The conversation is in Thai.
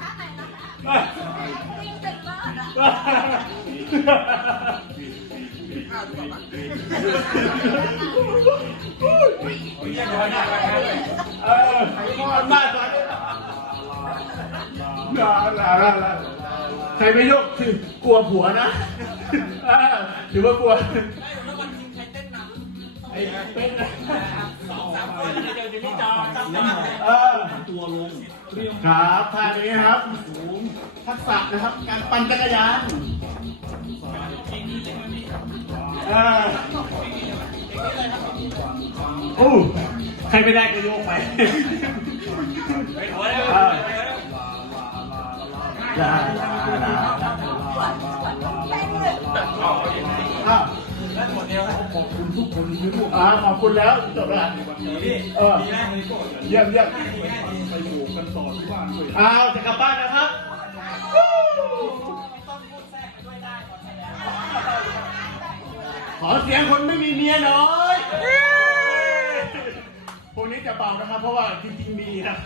ท่าไหนนะคะวิ่งเสร็จแล้วอะข้าวดีกว่าปะเออมันมากกว่านี้ลาลาลาลาใครไม่ยกคือกลัวผัวนะถือว่ากลัวแล้ววันจริงใครเต้นนำไอ้เป็นนะสองสามคนเดี๋ยวจะไมีจอจำได้เออตัวลง ครับท่านี้นะครับทักษะนะครับ การปั่นจักรยานออโอ้ใครไม่ได้ก็โยกไปไปหัวเลยเออลยแล้วขอบคุณทุกคนที่รู้อ่าขอบคุณแล้วจบแล้วเออเยี่ยมเยี่ยม ต่อที่บ้านด้วยอ้าวจะกลับบ้านนะครับขอเสียงคนไม่มีเมียหน่อยพวกนี้จะเบานะครับ เพราะว่าจริงๆมีครับ